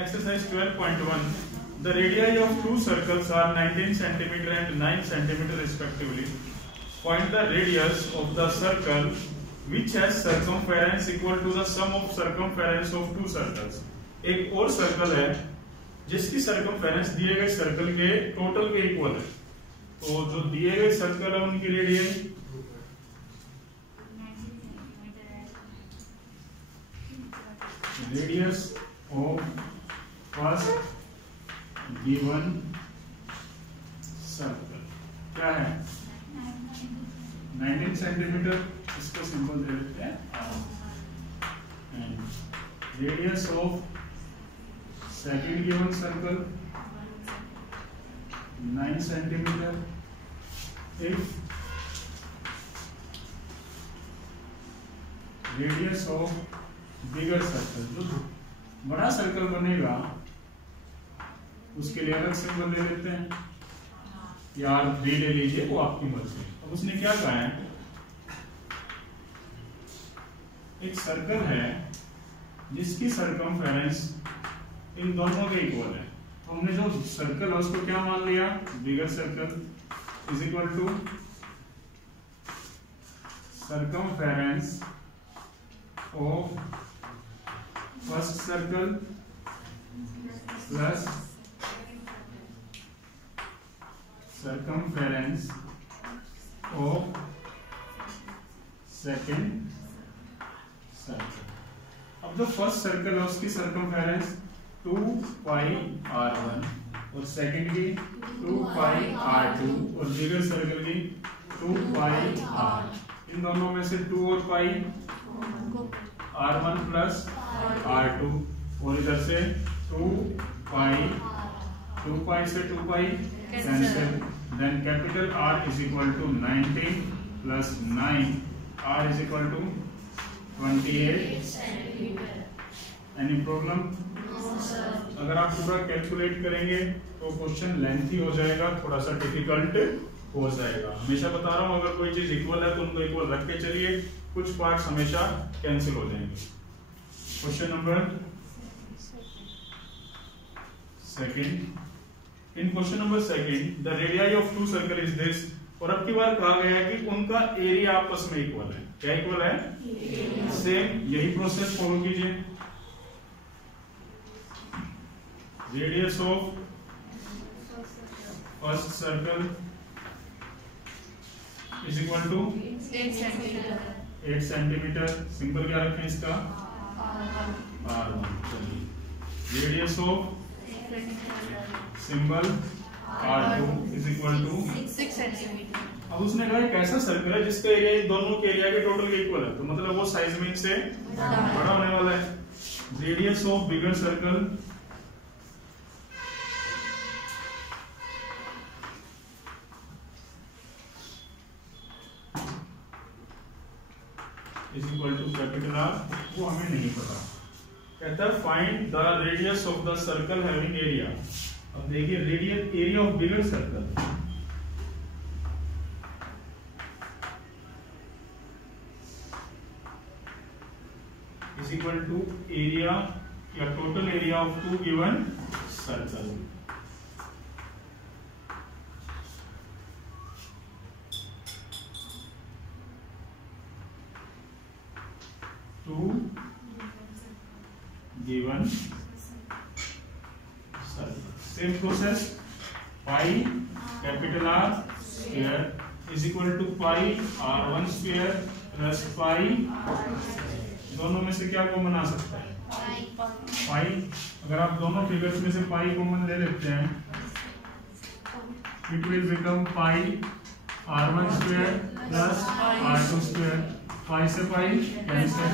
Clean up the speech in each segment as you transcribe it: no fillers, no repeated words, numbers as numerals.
exercise 12.1, the radii of two circles are 19 cm and 9 cm respectively. Find the radius of the circle which has circumference equal to the sum of circumference of two circles. एक और circle है जिसकी circumference दिए गए circle के total के equal है। तो जो दिए गए सर्कल है उनकी radius of first given circle क्या है 19 सेंटीमीटर, इसको सिंपल दे देते हैं। And radius of second given circle 9 centimetre. If radius of bigger circle, जो बड़ा सर्कल बनेगा उसके लिए अलग सिंबल ले लेते हैं, यार दे ले लीजिए, वो आपकी मर्जी। अब उसने क्या कहा है, एक सर्कल है जिसकी सर्कमफेरेंस इन दोनों के इक्वल है। तो हमने जो सर्कल है उसको क्या मान लिया, bigger circle is equal to circumference of first circle plus circumference of second circle। अब जो फर्स्ट सर्कल है उसकी सर्कमफेरेंस 2 पाई r1 और सेकंड की 2 पाई r2 और बिगर सर्कल की 2 पाई r। इन दोनों में से 2 और पाई r1 प्लस r2 और इधर से 2 पाई से 2 pi cancel. Then capital R is equal to 19 plus 9, R is equal to 28 centimetre. Any problem? अगर आप पूरा कैलकुलेट करेंगे तो क्वेश्चन लेंथी हो जाएगा, थोड़ा सा डिफिकल्ट हो जाएगा। हमेशा बता रहा हूँ, अगर कोई चीज इक्वल है तो उनको इक्वल रख के चलिए, कुछ पार्ट्स हमेशा कैंसिल हो जाएंगे। Question number second. In question number second, the radii of two circle is this। और अब की बार कहा गया है कि उनका एरिया आपस में इक्वल है। क्या इक्वल है? सेम यही प्रोसेस फॉलो कीजिए। Radius of first circle is equal to 8 centimetre. Simple क्या रखें इसका? R1। चलिए, radius of symbol R2 is equal to 6 centimetre. अब उसने कहा एक ऐसा सर्कल है जिसका एरिया इन दोनों के एरिया के टोटल के इक्वल है, तो मतलब वो साइज में इनसे बड़ा होने वाला है। Radius of bigger circle is equal to capital R, वो हमें नहीं पता। कहता है find the radius of the circle having area. अब देखिए radius area of bigger circle is equal to area या total area of two given circle. Two given circle. Same process, pi capital R square is equal to pi R1 square plus pi, दोनों में से क्या common आ सकता है? पाई। अगर आप दोनों फिगर्स में से पाई कॉमन ले लेते हैं, it will become pi R1 square plus R2 square. Pi से pi cancel.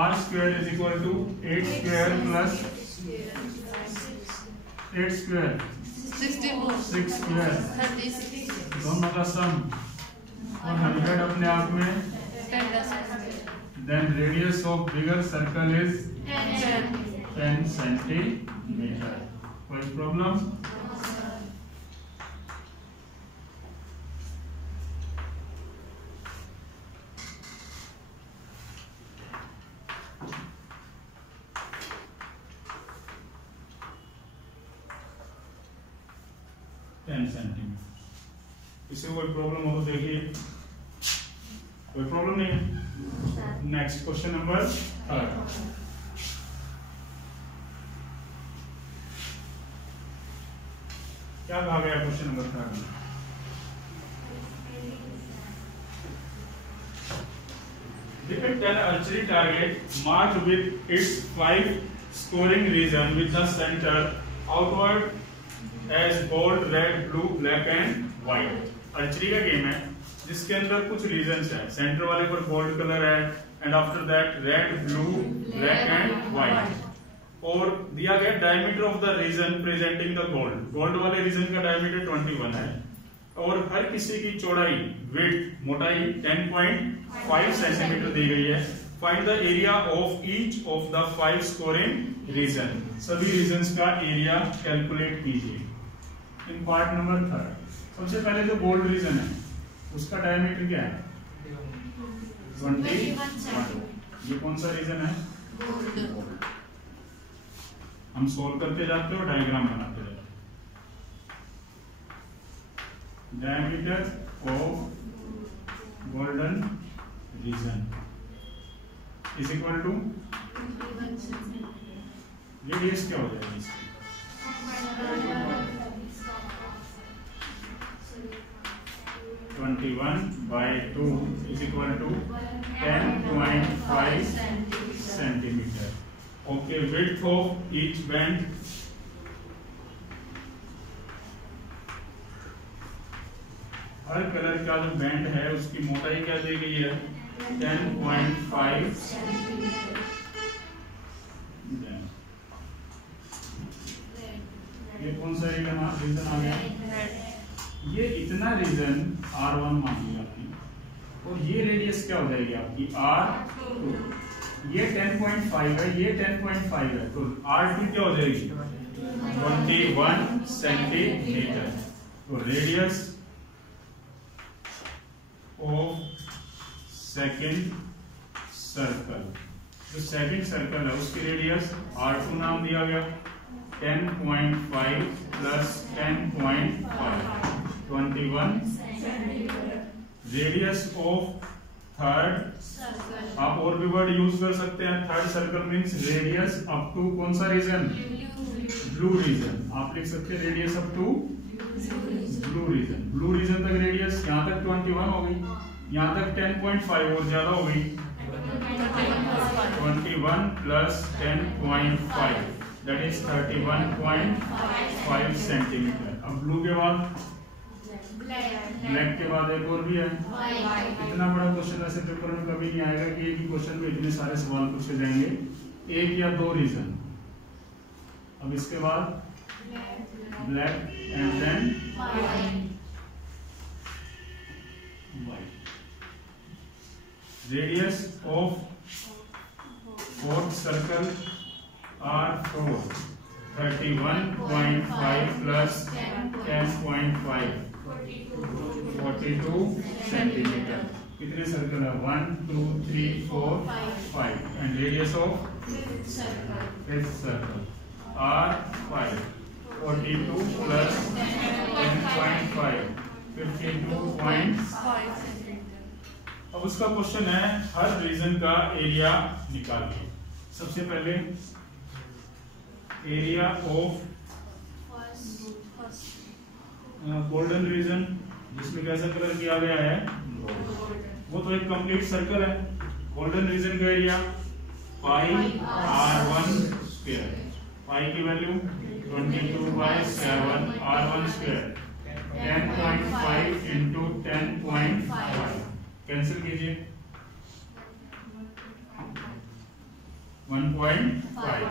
R square is equal to 8 square plus 8 square 6 square, दोनों का सम, और 100 अपने आप में। Then radius of bigger circle is 10 centimetre. कोई प्रॉब्लम? 10 सेंटीमीटर। इससे कोई प्रॉब्लम हो तो देखिए, कोई प्रॉब्लम नहीं है। Next question number 3। क्या कहा गया क्वेश्चन नंबर 3 में? Depict an archery target marked with its 5 scoring region with the center outward as gold, red, blue, black and white। Archery का गेम है जिसके अंदर कुछ रीजन्स है, सेंटर वाले पर गोल्ड कलर है and after that red, blue, black and white, और दिया गया diameter of the region presenting the gold. Gold वाले रीजन का डायमीटर 21 है और हर किसी की चौड़ाई विड्थ मोटाई 10.5 सेंटीमीटर दी गई है। Find the area of each of the 5 scoring region. सभी रीजन्स का एरिया कैलकुलेट कीजिए। इन पार्ट नंबर 3 सबसे पहले जो गोल्ड रीजन है उसका डायमीटर क्या है? 21। ये कौन सा रीजन है? गोल्ड। हम सोल्व करते जाते हो, डायग्राम बनाते जाते हो। Diameter of golden region is equal to radius क्या हो जाएगा इसकी? 21/2 is equal to 10.5 centimetre. Okay, width of each band हर कलर का जो बैंड है उसकी मोटाई क्या दी गई है? 10.5 सेंटीमीटर। ये कौन सा रीजन आ गया? ये इतना रीजन R1 मान लिया आपकी, और ये रेडियस क्या हो जाएगी आपकी? R2। ये 10.5 है, ये 10.5 है, तो R2 क्या हो जाएगी? 21 सेंटीमीटर। तो रेडियस ऑफ सेकेंड सर्कल, जो सेकेंड सर्कल है उसकी रेडियस R2 नाम दिया गया। 10.5 प्लस 10.5 21 रेडियस ऑफ थर्ड। आप और भी वर्ड यूज कर सकते हैं। Third circle means radius up to कौन सा रीजन? Blue region. आप लिख सकते हैं radius up to blue region. Blue region तक रेडियस यहाँ तक 21 हो गई, यहाँ तक 10.5 और ज्यादा हो गई 21 प्लस 10.5 दैट इज 31.5 सेंटीमीटर। अब ब्लू के बाद ब्लैक के बाद एक और भी है। इतना बड़ा क्वेश्चन ऐसे पेपर में कभी नहीं आएगा कि एक ही क्वेश्चन में इतने सारे सवाल पूछे जाएंगे, एक या दो रीजन। अब इसके बाद black and then white. Radius of fourth circle R4 31.5 plus 10.5 42 centimetre. कितने सर्कल है? 1 2 3 4 5 and radius of fifth circle R5 42 plus 10.5 52.5। अब उसका क्वेश्चन है हर रीजन का एरिया निकालिए। सबसे पहले एरिया ऑफ गोल्डन रीजन, जिसमें कैसा कलर किया गया है? वो तो एक कंप्लीट सर्कल है। गोल्डन रीजन का एरिया पाई R1 स्क्वायर। पाई की value 22/7 R1 square 10.5 into 10.5 cancel कीजिए 1.5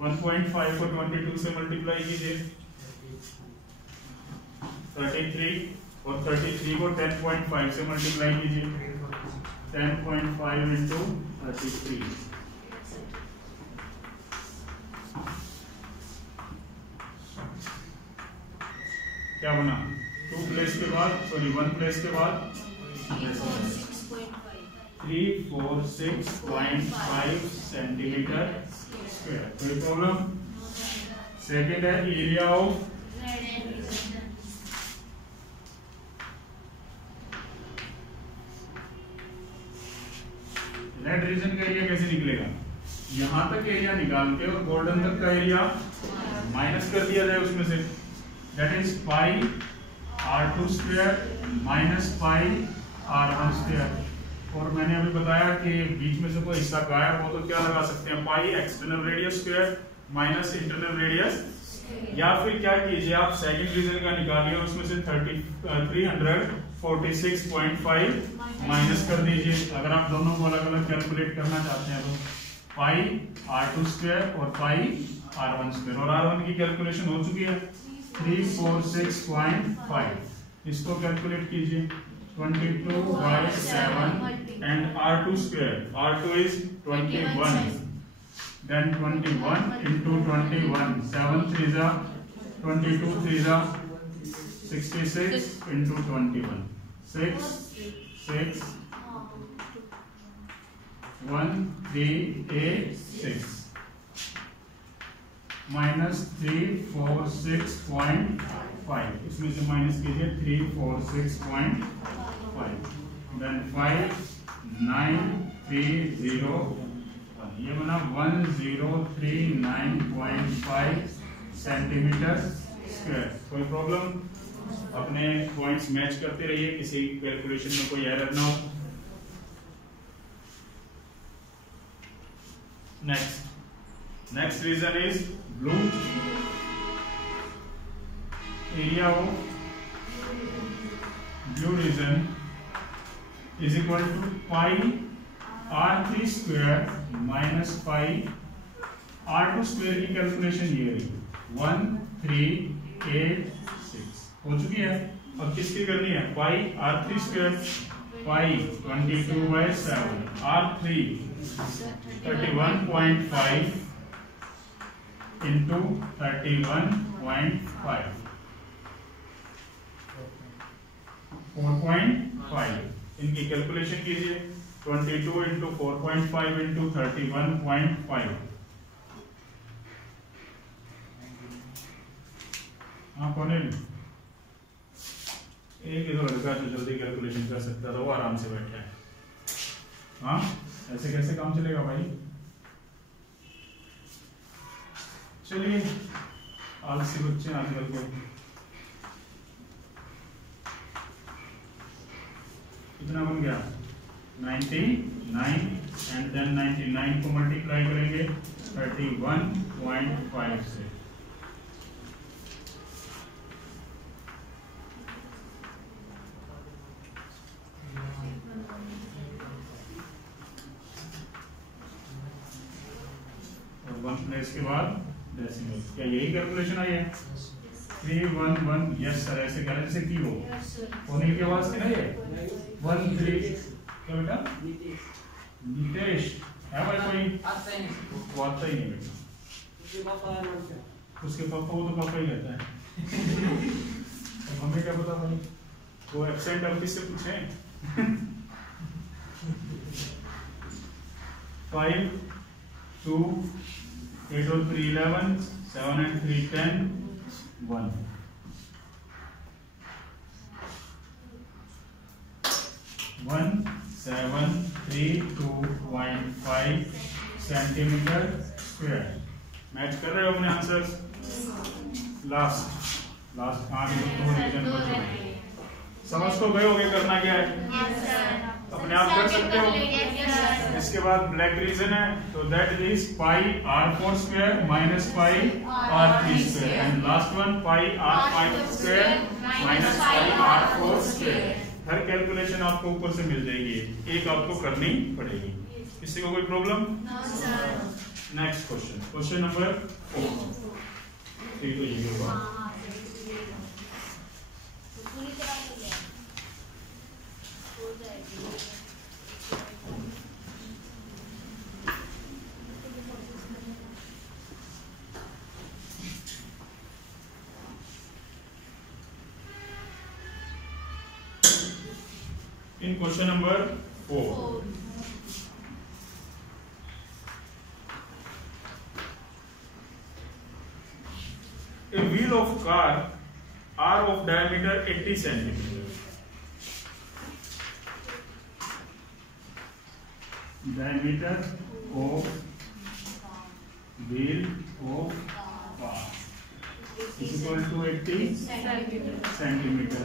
1.5 को 22 से मल्टीप्लाई कीजिए 33 और 33 को 10.5 से मल्टीप्लाई कीजिए 10.5 इंटू 33। क्या बना? 2 प्लेस के बाद 1 प्लेस के बाद 346.5 सेंटीमीटर स्क्वायर। कोई प्रॉब्लम? सेकेंड है एरिया ऑफ रेड रीजन का एरिया कैसे निकलेगा? यहां तक एरिया निकाल के और गोल्डन तक का एरिया माइनस कर दिया जाए उसमें से, that is pi r2 square minus pi r1 square. और मैंने अभी बताया कि बीच में से कोई हिस्सा गायब हो तो क्या लगा सकते हैं, pi external radius square minus internal radius, या फिर क्या कीजिए आप सेकंड रीजन का निकालिए, उसमें से 346.5 माइनस कर दीजिए। अगर आप दोनों को अलग अलग कैलकुलेट करना चाहते हैं तो पाई r2 स्क्वायर और पाई r1 स्क्वायर, और r1 की कैलकुलेशन हो चुकी है 346.5, इसको कैलकुलेट कीजिए 22/7 and r2 square, r2 is 21, then 21 into 21, 7 3s are 22, 3s are 66 into 21, 6 6 1 3 8 6 minus 346.5, इसमें से माइनस कीजिए 346.5, then 5 9 3 0 1, ये बना 1039.5 सेंटीमीटर स्क्वायर। कोई प्रॉब्लम? अपने पॉइंट्स मैच करते रहिए, किसी कैलकुलेशन में कोई एरर ना हो। Next region is blue. Area of blue region is equal to pi r3 square minus pi r2 square की कैलकुलेशन ये रही 1386 हो चुकी है। अब किसकी करनी है? पाई r3 स्क्वायर, पाई 22/7, r3 31.5 into 31.5, 4.5, इनकी कैलकुलेशन कीजिए 22 into 4.5 into 31.5। हाँ कौन है? एक ही तो लड़का जो जल्दी कैलकुलेशन कर सकता था वो आराम से बैठा है। हाँ ऐसे कैसे काम चलेगा भाई? चलिए आलसी बच्चे आजकल के। कितना बन गया? 99, एंड देन 99 को मल्टीप्लाई करेंगे 31.5 से। और 1 प्लेस के बाद डेसिमल। क्या यही कैलकुलेशन आई है? 311, यस सर, ऐसे करें जैसे की हो होने की आवाज की ना ये 13। क्या बेटा? नितेश है भाई कोई? आता ही नहीं बेटा। उसके पापा वो तो पापा ही कहता है। हमें क्या पता भाई, वो एब्सेंट अब किससे पूछे? 5 2 8 और 3 11, 7 and 3 10, 1। 1732.5 centimetre square. मैच कर रहे हो अपने आंसर? लास्ट 5 रीजन बचे। समझ तो गए होगे करना क्या है? अपने आप कर सकते हो। इसके बाद ब्लैक रीजन है तो that is pi r4 square minus pi r3 square, and last one pi r5 square minus pi r4 square. Her calculation आपको ऊपर से मिल जाएगी, एक आपको करनी पड़ेगी। किसी को कोई प्रॉब्लम? Next question number 4। ठीक है, ये होगा in question number 4. A wheel of car are of diameter 80 centimeter. diameter of wheel of car is equal to 80 centimeter.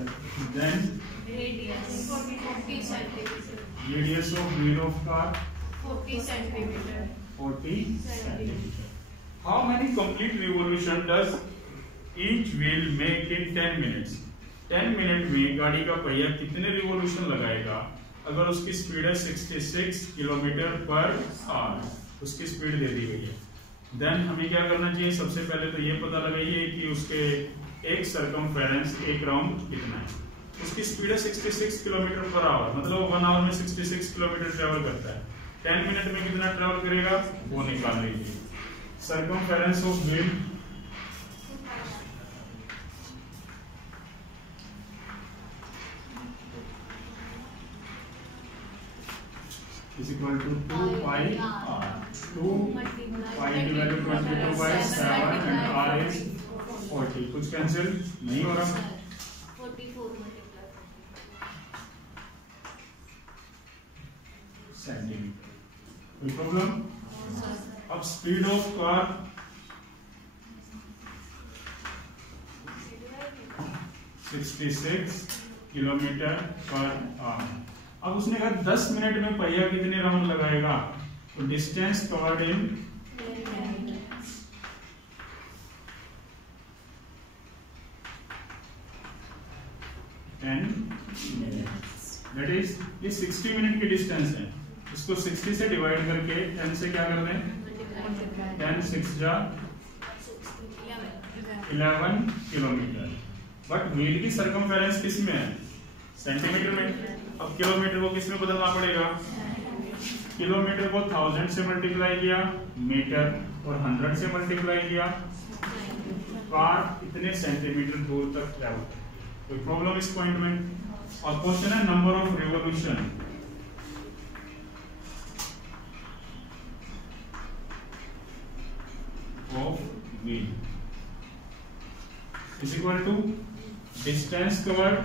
Then radius 40 centimeter. radius of wheel of car 40 centimeter. 40 centimeter. How many complete revolution does each wheel make in 10 minutes? 10 minute में गाड़ी का पहिया कितने revolution लगाएगा अगर उसकी speed है 66 kilometre per hour, उसकी स्पीड दे दी गई है। देन हमें क्या करना चाहिए, सबसे पहले तो ये पता लगाइए कि उसके एक सरकमफेरेंस, एक राउंड कितना है। उसकी स्पीड है 66 किलोमीटर पर आवर, मतलब 1 आवर में 66 किलोमीटर ट्रेवल करता है। 10 मिनट में कितना ट्रेवल करेगा वो निकाल लीजिए। Circumference of wheel is equal to 2 pi r. 2 pi divided 22 by 7 and r is 40. कुछ कैंसिल नहीं हो रहा। 44 multiplied सेंटीमीटर। कोई प्रॉब्लम? अब speed of car 66 kilometre per hour. अब उसने कहा 10 मिनट में पहिया कितने राउंड लगाएगा, तो distance covered in 10 minutes, that is ये 60 मिनट की डिस्टेंस है। इसको 60 से डिवाइड करके 10 से क्या कर दें, 10 6 जा 11 किलोमीटर। बट व्हील की सरकमफेरेंस किस में है, सेंटीमीटर में। अब किलोमीटर को किस में बदलना पड़ेगा, किलोमीटर को 1000 से मल्टीप्लाई किया मीटर और 100 से मल्टीप्लाई किया कार इतने सेंटीमीटर दूर तक ट्रैवल करती है। कोई प्रॉब्लम इस पॉइंट में? और क्वेश्चन है number of revolution. Of wheel is equal to distance covered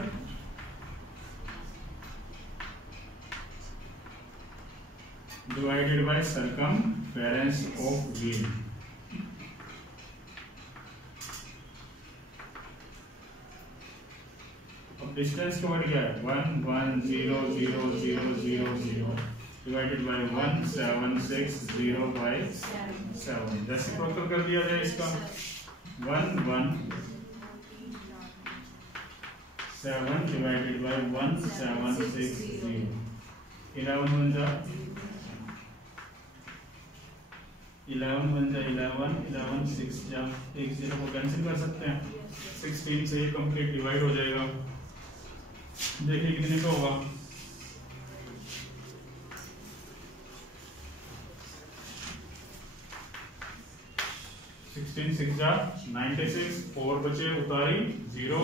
divided by circumference of wheel. अब डिस्टेंस कवर्ड क्या है, 1 1 0 0 0 0 0 डिवाइडेड बाय 1760 by 7। रेसिप्रोकल कर दिया जाए इसका, 1 1 7 डिवाइडेड बाय 1760, 11 बन जा 11 बन जा 11 11 6 जा 1 0 को कैंसिल कर सकते हैं। 16 से ये कंप्लीट डिवाइड हो जाएगा, देखिए कितने का होगा, 16 6 जा 96, 4 बचे उतारी 0,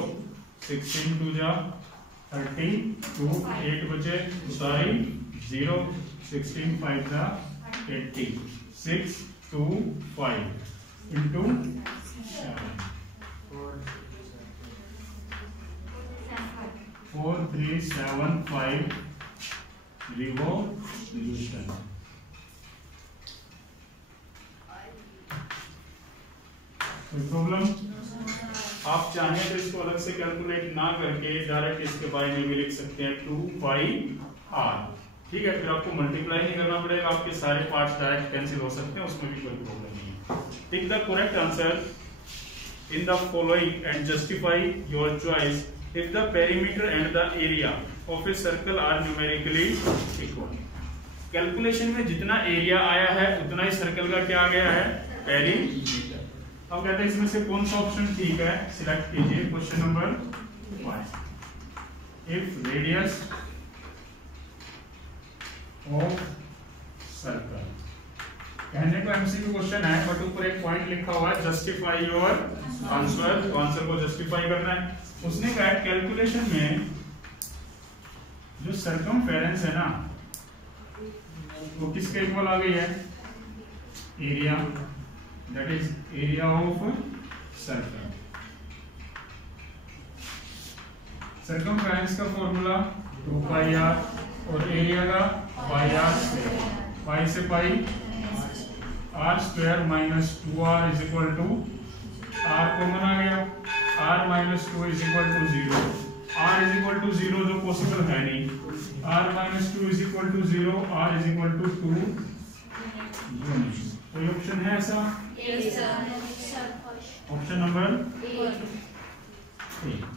16 2 जा 32, 8 बचे उतारी 0, 16 5 जा 80, 6 2 5 into 7, 4 3 7 5 revolution। कोई प्रॉब्लम? आप चाहें तो इसको अलग से कैलकुलेट ना करके डायरेक्ट इसके बारे में भी लिख सकते हैं 2 pi r, ठीक है। फिर आपको मल्टीप्लाई नहीं करना पड़ेगा, आपके सारे पार्ट्स डायरेक्ट कैंसिल हो सकते हैं, उसमें भी कोई प्रॉब्लम नहीं है। Tick the correct answer in the following and justify your choice if the perimeter and the area of a circle are numerically equal। Calculation में जितना एरिया आया है उतना ही सर्कल का क्या आ गया है, पेरीमीटर। अब कहते हैं इसमें से कौन सा ऑप्शन ठीक है, सिलेक्ट कीजिए। Question number 1, if radius of circle, कहने को एमसीक्यू क्वेश्चन है बट ऊपर एक पॉइंट लिखा हुआ है जस्टिफाई योर आंसर, तो आंसर को जस्टिफाई करना है। उसने कहा कैलकुलेशन में जो सरकमफेरेंस है ना वो किसके इक्वल आ गई है, area, that is area of circle. Circumference का फॉर्मूला 2 पाई r और एरिया का पाई r से पाई से pi R square minus 2r is equal to R common आ गया, r minus 2 is equal to 0, r is equal to 0 जो possible है नहीं, r minus 2 is equal to 0, r is equal to 2, कोई option है ऐसा? Yes, sir. Option number A. 3।